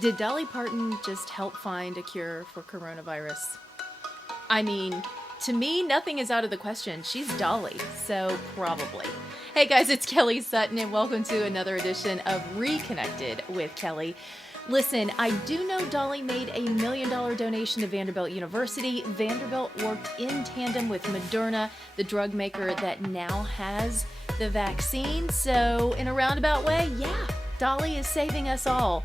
Did Dolly Parton just help find a cure for coronavirus? I mean, to me, nothing is out of the question. She's Dolly, so probably. Hey guys, it's Kelly Sutton, and welcome to another edition of Reconnected with Kelly. Listen, I do know Dolly made a $1 million donation to Vanderbilt University. Vanderbilt worked in tandem with Moderna, the drug maker that now has the vaccine. So in a roundabout way, yeah, Dolly is saving us all.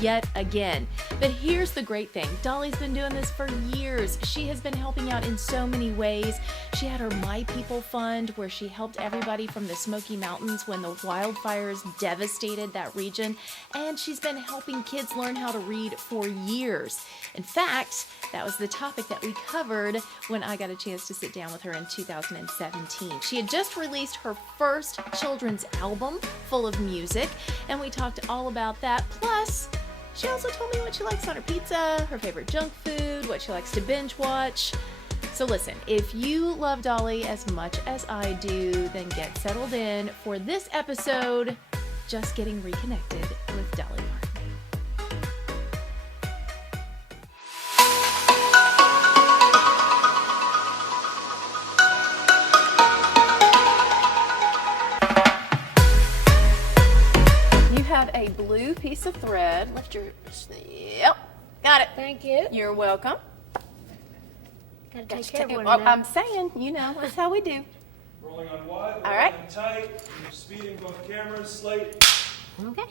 Yet again. But here's the great thing. Dolly's been doing this for years. She has been helping out in so many ways. She had her My People Fund where she helped everybody from the Smoky Mountains when the wildfires devastated that region. And she's been helping kids learn how to read for years. In fact, that was the topic that we covered when I got a chance to sit down with her in 2017. She had just released her first children's album full of music, and we talked all about that. Plus, she also told me what she likes on her pizza, her favorite junk food, what she likes to binge watch. So listen, if you love Dolly as much as I do, then get settled in for this episode, Just Getting Reconnected with Dolly Parton. A blue piece of thread. Lift your, yep, got it. Thank you. You're welcome. Gotta take care of one well, another. I'm saying, you know, that's how we do. Rolling on wide, All right. rolling tight, speeding both cameras, slate. Okay.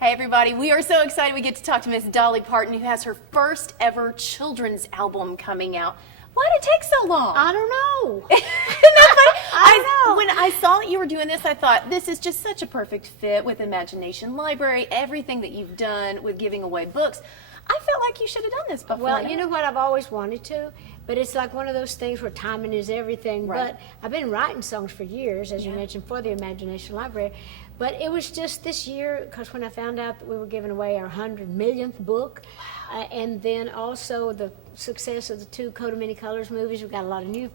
Hey everybody, we are so excited we get to talk to Miss Dolly Parton, who has her first ever children's album coming out. Why did it take so long? I don't know. I know. When I saw that you were doing this, I thought, this is just such a perfect fit with Imagination Library, everything that you've done with giving away books. I felt like you should have done this before. Well, you know what? I've always wanted to, but it's like one of those things where timing is everything. Right. But I've been writing songs for years, as you mentioned, for the Imagination Library. But it was just this year, because when I found out that we were giving away our 100 millionth book, and then also the success of the two Coat of Many Colors movies, we've got a lot of new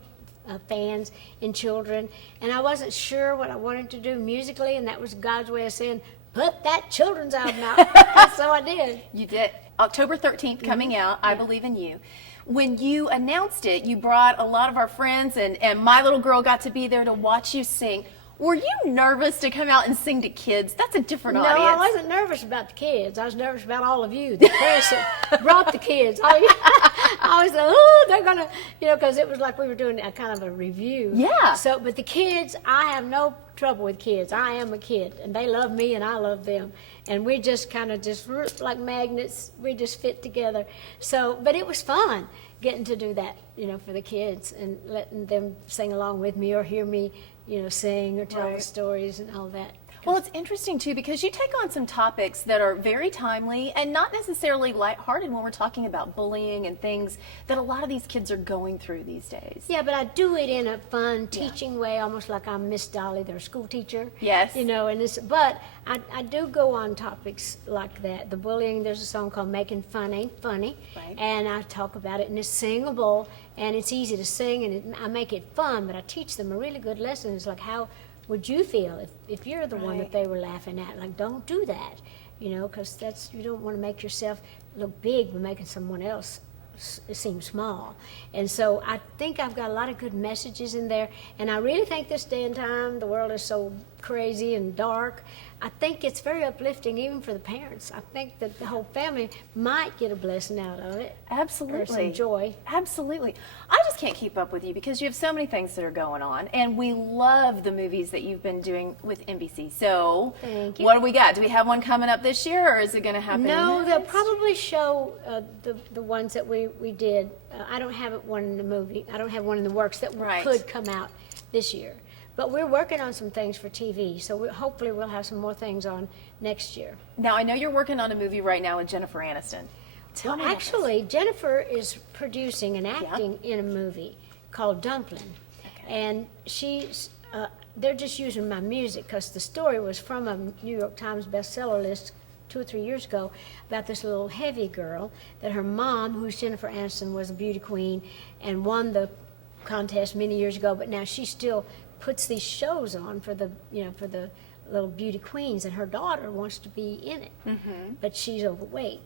fans and children, and I wasn't sure what I wanted to do musically, and that was God's way of saying, put that children's album out. So I did. You did. October 13th coming out, I Believe in You. When you announced it, you brought a lot of our friends, and my little girl got to be there to watch you sing. Were you nervous to come out and sing to kids? That's a different audience. No, I wasn't nervous about the kids. I was nervous about all of you, the press that brought the kids. I was like, oh, they're going to, because it was like we were doing a kind of a review. Yeah. So, but the kids, I have no trouble with kids. I am a kid, and they love me, and I love them. And we just kind of just, like magnets, we just fit together. So, but it was fun getting to do that, for the kids and letting them sing along with me or hear me, sing or tell the stories and all that. Well, it's interesting, too, because you take on some topics that are very timely and not necessarily lighthearted when we're talking about bullying and things that a lot of these kids are going through these days. Yeah, but I do it in a fun, teaching way, almost like I'm Miss Dolly, their school teacher. Yes. But I do go on topics like that. The bullying, there's a song called Making Fun Ain't Funny, right. And I talk about it, and it's singable, and it's easy to sing, and I make it fun, but I teach them a really good lesson. It's like, how would you feel if you're the one that they were laughing at? Like, don't do that, because you don't want to make yourself look big by making someone else seem small. And so I think I've got a lot of good messages in there, and I really think this day and time, the world is so crazy and dark. I think it's very uplifting even for the parents. I think that the whole family might get a blessing out of it. Absolutely. Or some joy. Absolutely. I just can't keep up with you because you have so many things that are going on, and we love the movies that you've been doing with NBC. So, thank you. What do we got? Do we have one coming up this year, or is it going to happen No, next? they'll probably show the ones that we did. I don't have one in the movie. I don't have one in the works that could come out this year. But we're working on some things for TV, so hopefully we'll have some more things on next year. Now, I know you're working on a movie right now with Jennifer Aniston. Tell me about this. Actually, Jennifer is producing and acting in a movie called Dumpling. Okay. And they're just using my music because the story was from a New York Times bestseller list 2 or 3 years ago about this little heavy girl that her mom, who's Jennifer Aniston, was a beauty queen and won the contest many years ago, but now she still puts these shows on for the little beauty queens, and her daughter wants to be in it, but she's overweight,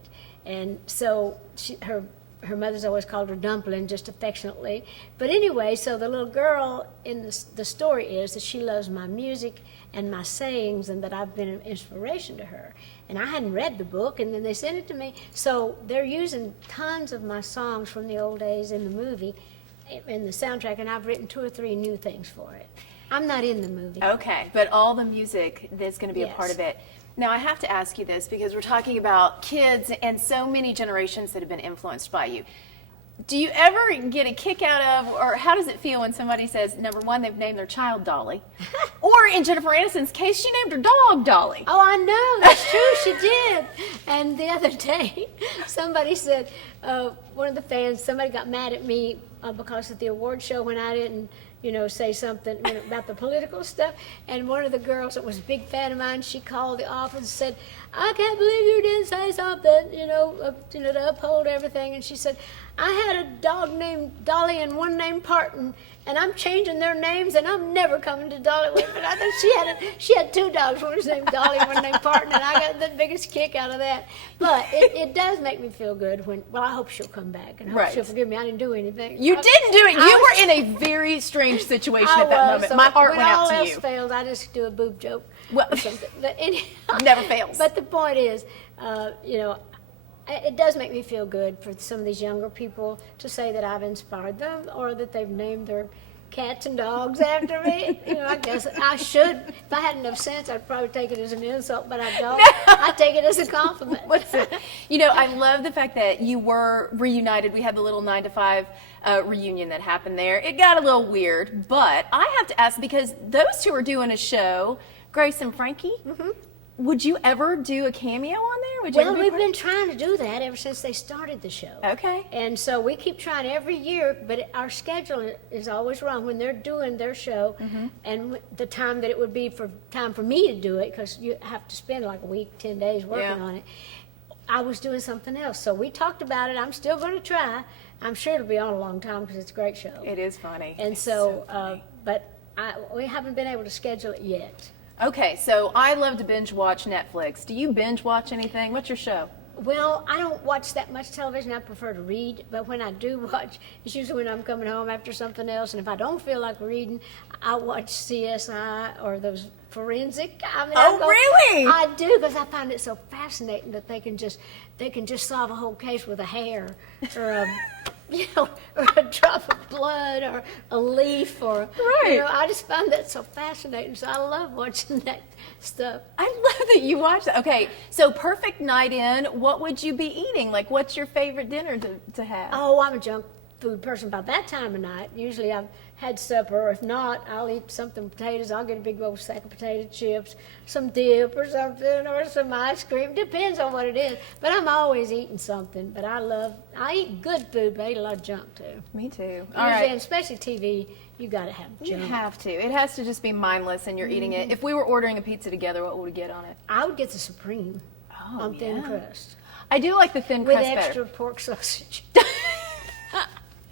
and so her mother's always called her Dumpling, just affectionately. But anyway, so the little girl in the story is that she loves my music and my sayings, and that I've been an inspiration to her. And I hadn't read the book, and then they sent it to me. So they're using tons of my songs from the old days in the movie, in the soundtrack, and I've written 2 or 3 new things for it. I'm not in the movie. Okay, but all the music is going to be a part of it. Now, I have to ask you this because we're talking about kids and so many generations that have been influenced by you. Do you ever get a kick out of, or how does it feel when somebody says, number one, they've named their child Dolly, or in Jennifer Aniston's case, she named her dog Dolly? Oh, I know, that's true, she did. And the other day, somebody said, one of the fans, somebody got mad at me because at the award show when I didn't, say something about the political stuff. And one of the girls that was a big fan of mine, she called the office and said, I can't believe you didn't say something, to uphold everything. And she said, I had a dog named Dolly and one named Parton, and I'm changing their names, and I'm never coming to Dollywood. But I think she had 2 dogs, one was named Dolly and one named Parton, and I got the biggest kick out of that. But it does make me feel good I hope she'll come back, and I hope she'll forgive me. I didn't do anything. You didn't do it. You were in a very strange situation at that moment. So my heart went out to you. When all else fails, I just do a boob joke. Well, or something. But anyhow, never fails. But the point is, it does make me feel good for some of these younger people to say that I've inspired them, or that they've named their cats and dogs after me. I guess I should. If I had enough sense, I'd probably take it as an insult, but I don't. I take it as a compliment. I love the fact that you were reunited. We had the little 9 to 5 reunion that happened there. It got a little weird, but I have to ask, because those 2 are doing a show, Grace and Frankie. Would you ever do a cameo on there? We've been trying to do that ever since they started the show. Okay. And so we keep trying every year, but our schedule is always wrong when they're doing their show, and the time that it would be time for me to do it, because you have to spend like a week, 10 days working on it. I was doing something else. So we talked about it. I'm still going to try. I'm sure it'll be on a long time because it's a great show. It is funny. And so but we haven't been able to schedule it yet. Okay, so I love to binge watch Netflix. Do you binge watch anything? What's your show? Well, I don't watch that much television. I prefer to read, but when I do watch, it's usually when I'm coming home after something else. And if I don't feel like reading, I watch CSI or those forensic. Really? I do, because I find it so fascinating that they can just solve a whole case with a hair, or or a drop of blood, or a leaf, or I just find that so fascinating. So I love watching that stuff. I love that you watch that. Okay, so perfect night in. What would you be eating? Like, what's your favorite dinner to have? Oh, I'm a junk food person by that time of night. Usually I've had supper, or if not, I'll eat something potatoes. I'll get a big old sack of potato chips, some dip or something, or some ice cream. Depends on what it is. But I'm always eating something. But I eat good food, but I eat a lot of junk too. Me too. All right. And especially TV, you got to have junk. You have to. It has to just be mindless, and you're eating it. If we were ordering a pizza together, what would we get on it? I would get the Supreme on thin crust. I do like the thin crust better. With extra pork sausage.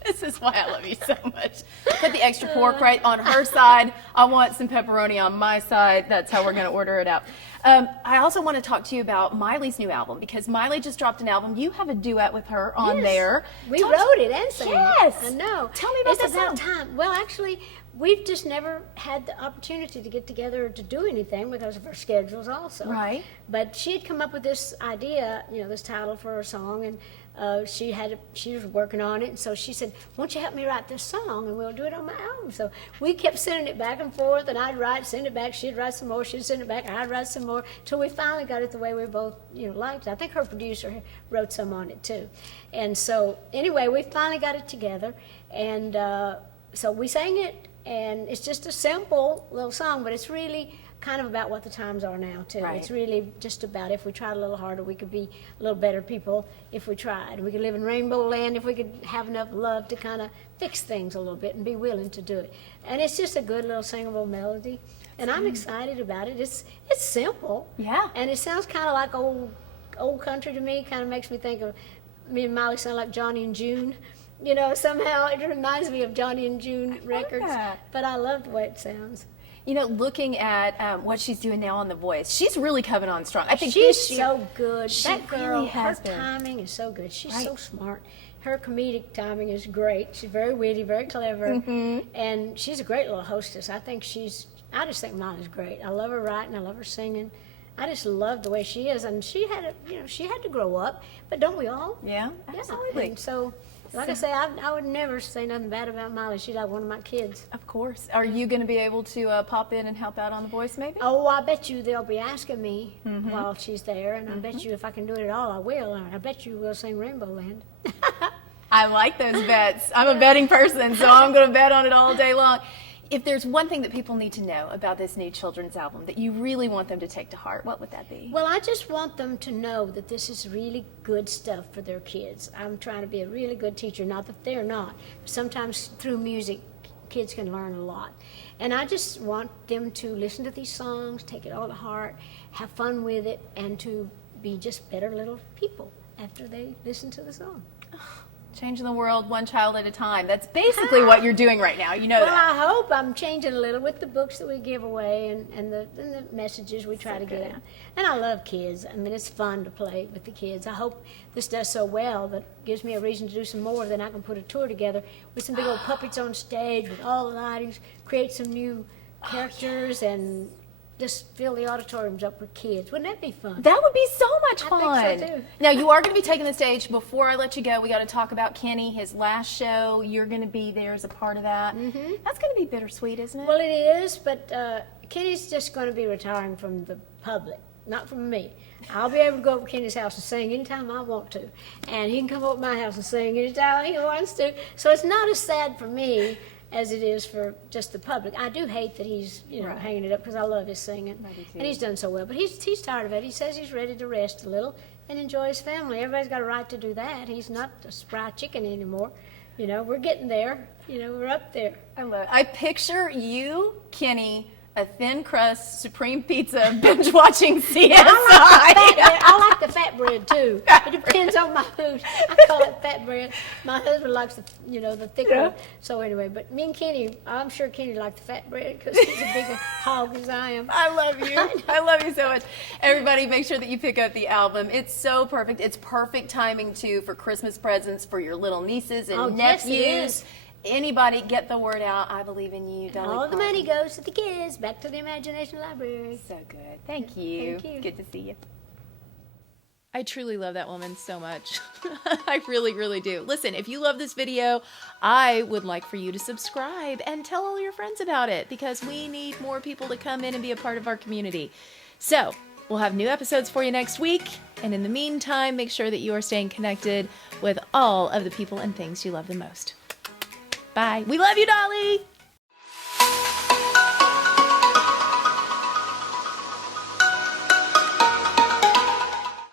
This is why I love you so much. Put the extra pork right on her side. I want some pepperoni on my side. That's how we're going to order it out. I also want to talk to you about Miley's new album, because Miley just dropped an album. You have a duet with her on there. We wrote it and sang it. I know. Tell me about It's about time. Well, actually, we've just never had the opportunity to get together to do anything because of our schedules also. Right. But she had come up with this idea, this title for her song, and she was working on it, and so she said, won't you help me write this song, and we'll do it on my album. So we kept sending it back and forth, and I'd write, send it back, she'd write some more, she'd send it back, I'd write some more, till we finally got it the way we both liked it. I think her producer wrote some on it too. And so anyway, we finally got it together, and so we sang it, and it's just a simple little song, but it's really kind of about what the times are now too. Right. It's really just about, if we tried a little harder, we could be a little better people if we tried. We could live in rainbow land if we could have enough love to kind of fix things a little bit and be willing to do it. And it's just a good little singable melody, and I'm excited about it. It's simple. Yeah. And it sounds kind of like old country to me. Kind of makes me think of, me and Miley sound like Johnny and June. Somehow it reminds me of Johnny and June records. But I love the way it sounds. You know, looking at what she's doing now on The Voice, she's really coming on strong. I think She's so good. She That girl, really her has been. timing is so good. She's Right. so smart. Her comedic timing is great. She's very witty, very clever, and she's a great little hostess. I just think Molly's great. I love her writing. I love her singing. I just love the way she is, and she had to grow up, but don't we all? Yeah, Yeah. absolutely. And so, like I say, I would never say nothing bad about Molly. She's like one of my kids. Of course. Are you going to be able to pop in and help out on The Voice, maybe? Oh, I bet you they'll be asking me while she's there, and I bet you if I can do it at all, I will. And I bet you will sing Rainbow Land. I like those bets. I'm a betting person, so I'm going to bet on it all day long. If there's one thing that people need to know about this new children's album that you really want them to take to heart, what would that be? Well, I just want them to know that this is really good stuff for their kids. I'm trying to be a really good teacher, not that they're not. Sometimes through music, kids can learn a lot. And I just want them to listen to these songs, take it all to heart, have fun with it, and to be just better little people after they listen to the song. Changing the world one child at a time. That's basically what you're doing right now. You know Well, that. I hope I'm changing a little with the books that we give away and the messages we try to get out. And I love kids. I mean, it's fun to play with the kids. I hope this does so well that gives me a reason to do some more. Then I can put a tour together with some big old puppets on stage with all the lightings, create some new characters, and just fill the auditoriums up with kids. Wouldn't that be fun? That would be so much I fun. think so, too. Now, you are going to be taking the stage. Before I let you go, we got to talk about Kenny, his last show. You're going to be there as a part of that. That's going to be bittersweet, isn't it? Well, it is, but Kenny's just going to be retiring from the public, not from me. I'll be able to go up to Kenny's house and sing anytime I want to. And he can come up to my house and sing anytime he wants to. So it's not as sad for me as it is for just the public. I do hate that he's, Right. hanging it up because I love his singing. I do too. And he's done so well. But he's tired of it. He says he's ready to rest a little and enjoy his family. Everybody's got a right to do that. He's not a spry chicken anymore. We're getting there. We're up there. I picture you, Kenny, a thin crust supreme pizza, binge watching CSI. I like the fat bread too. It depends on my mood. I call it fat bread. My husband likes the thicker one. So anyway, but me and Kenny, I'm sure Kenny liked the fat bread because he's a bigger hog as I am. I love you. I love you so much. Everybody, make sure that you pick up the album. It's so perfect. It's perfect timing too for Christmas presents for your little nieces and Yes, it nephews. is. Anybody, get the word out. I believe in you, Dolly. All the money goes to the kids, back to the Imagination Library. So good. Thank you. Thank you. Good to see you. I truly love that woman so much. I really, really do. Listen, if you love this video, I would like for you to subscribe and tell all your friends about it because we need more people to come in and be a part of our community. So, we'll have new episodes for you next week. And in the meantime, make sure that you are staying connected with all of the people and things you love the most. Bye. We love you, Dolly!